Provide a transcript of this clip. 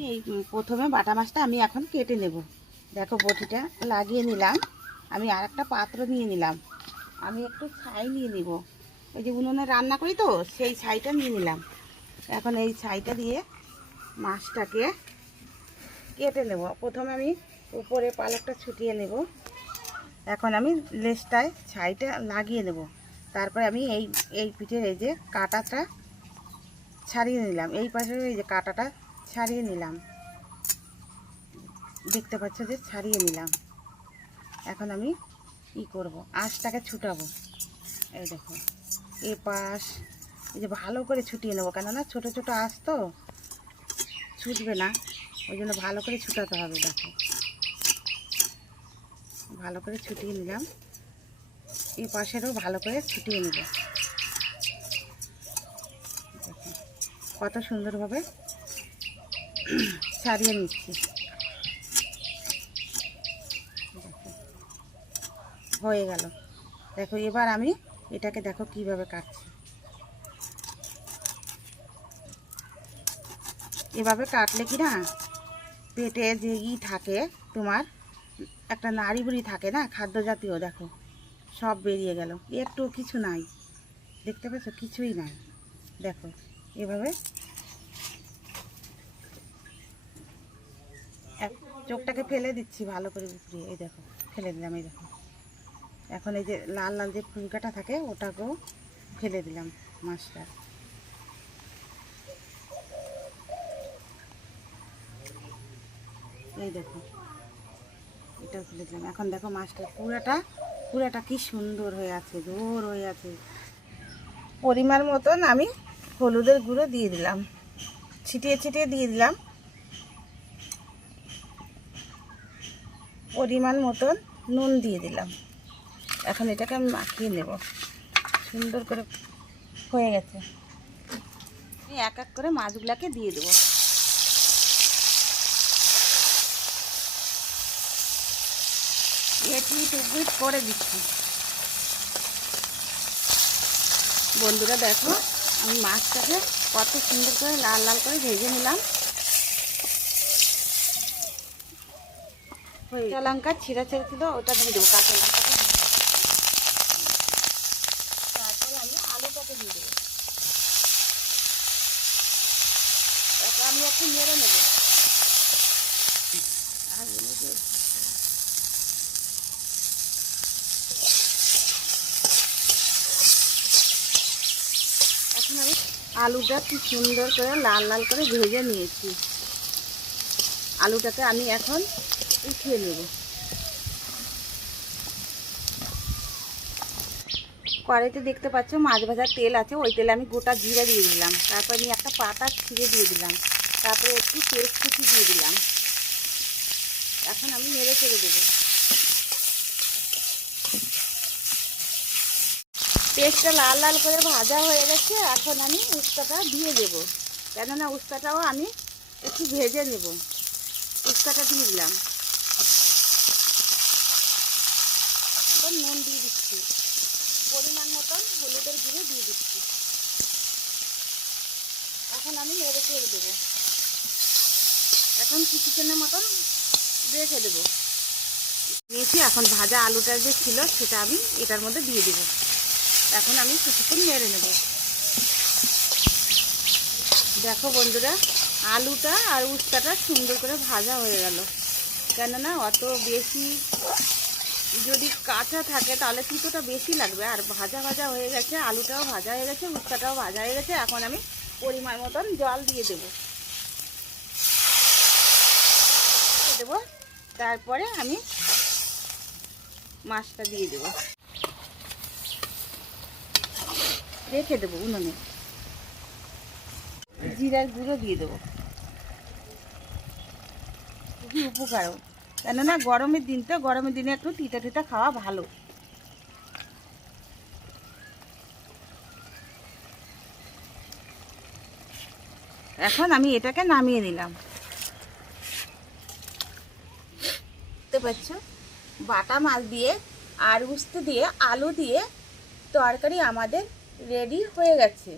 এই প্রথমে বাটা মাছটা আমি এখন কেটে নেব। দেখো বটিটা লাগিয়ে নিলাম। আমি আর একটা পাত্র নিয়ে নিলাম। আমি একটু ছাই নিয়ে নিব, ওই যে উনুনে রান্না করি তো সেই ছাইটা নিয়ে নিলাম। এখন এই ছাইটা দিয়ে মাছটাকে কেটে নেব। প্রথমে আমি উপরে পালকটা ছুটিয়ে নেব। এখন আমি লেজটায় ছাইটা লাগিয়ে নেব। তারপরে আমি এই এই পিঠের এই যে কাঁটাটা ছাড়িয়ে নিলাম, এই পাশের এই যে কাঁটাটা ছাড়িয়ে নিলাম, দেখতে পাচ্ছ যে ছাড়িয়ে নিলাম। এখন আমি কি করব, আঁশটাকে ছুটাবো। এই দেখো এ পাশ এই যে ভালো করে ছুটিয়ে নেবো, কেননা ছোট ছোট আঁশ তো ছুটবে না, ওই জন্য ভালো করে ছুটাতে হবে। দেখো ভালো করে ছুটিয়ে নিলাম, এই পাশেরও ভালো করে ছুটিয়ে নেব। দেখো কত সুন্দরভাবে ছাড়িয়ে নিচ্ছি। হয়ে গেল। দেখো এবার আমি এটাকে দেখো কিভাবে কাটছি। এভাবে কাটলে কি না পেটে যে থাকে তোমার একটা নাড়ি বুড়ি থাকে না খাদ্য জাতীয়, দেখো সব বেরিয়ে গেল, একটু কিছু নাই, দেখতে পাচ্ছ কিছুই নাই। দেখো এভাবে চোখটাকে ফেলে দিচ্ছি ভালো করে উপরিয়ে, এই দেখো ফেলে দিলাম। এই দেখো এখন এই যে লাল লাল যে ফুলকাটা থাকে ওটাকেও ফেলে দিলাম মাছটা। এই দেখো এটাও ফেলে দিলাম। এখন দেখো মাছটা পুরাটা কি সুন্দর হয়ে আছে, ঝোর হয়ে আছে। পরিমাণ মতন আমি হলুদের গুঁড়ো দিয়ে দিলাম, ছিটিয়ে ছিটিয়ে দিয়ে দিলাম। পরিমাণ মতন নুন দিয়ে দিলাম। এখন এটাকে আমি মাখিয়ে নেব সুন্দর করে। হয়ে গেছে। আমি এক এক করে মাছগুলোকে দিয়ে দেবো। টুকুই করে দিচ্ছি। বন্ধুরা দেখো আমি মাছটাকে কত সুন্দর করে লাল লাল করে ভেজে নিলাম। কাঁচা লঙ্কা ছিঁড়া ছেড়ে ছিল ওটা দিয়ে দেবো, কাঁচা লঙ্কাটা। তারপরে আমি আলুটাকে দিয়ে দেবো। তারপর আমি একটু নেড়ে নেবো। এখন আমি আলুটা কি সুন্দর করে লাল লাল করে ভেজে নিয়েছি। আলুটাকে আমি এখন উঠিয়ে নেব। কড়াইতে দেখতে পাচ্ছ মাছ ভাজার তেল আছে, ওই তেলে আমি গোটা জিরা দিয়ে দিলাম। তারপর আমি একটা পাতা ছিঁড়ে দিয়ে দিলাম। তারপরে একটু পেস্ট কুচি দিয়ে দিলাম। এখন আমি নেড়ে চেড়ে দেবো। পেস্টটা লাল লাল করে ভাজা হয়ে গেছে। এখন আমি উস্তাটা দিয়ে দেবো, কেননা উস্তাটাও আমি একটু ভেজে নেব। উস্তাটা দিয়ে দিলাম। এখন নুন দিয়ে দিচ্ছি, পরিমাণ মতন হলুদের গুঁড়ো দিয়ে দিচ্ছি। এখন আমি নেড়ে চেড়ে দেবো। এখন কিছুক্ষণের মতন রেখে দেবো। নিয়েছি এখন ভাজা আলুটা যে ছিল সেটা আমি এটার মধ্যে দিয়ে দেবো। এখন আমি কিছুক্ষণ নেড়ে নেব। দেখো বন্ধুরা আলুটা আর উস্তাটা সুন্দর করে ভাজা হয়ে গেল। কেননা অত বেশি যদি কাঁচা থাকে তাহলে তিতোটা বেশি লাগবে, আর ভাজা ভাজা হয়ে গেছে, আলুটাও ভাজা হয়ে গেছে, উস্তাটাও ভাজা হয়ে গেছে। এখন আমি পরিমাণ মতন জল দিয়ে দেবো। তারপরে আমি মাছটা দিয়ে দেবো, রেখে দেবো উনুনে। জিরার গুঁড়ো দিয়ে দেবো, খুবই উপকারও, কেননা গরমের দিন তো, গরমের দিনে একটু তিতা তিতা খাওয়া ভালো। এখন আমি এটাকে নামিয়ে নিলাম। দেখতে পাচ্ছ বাটা মাছ দিয়ে আর উস্তে দিয়ে আলু দিয়ে তরকারি আমাদের রেডি হয়ে গেছে।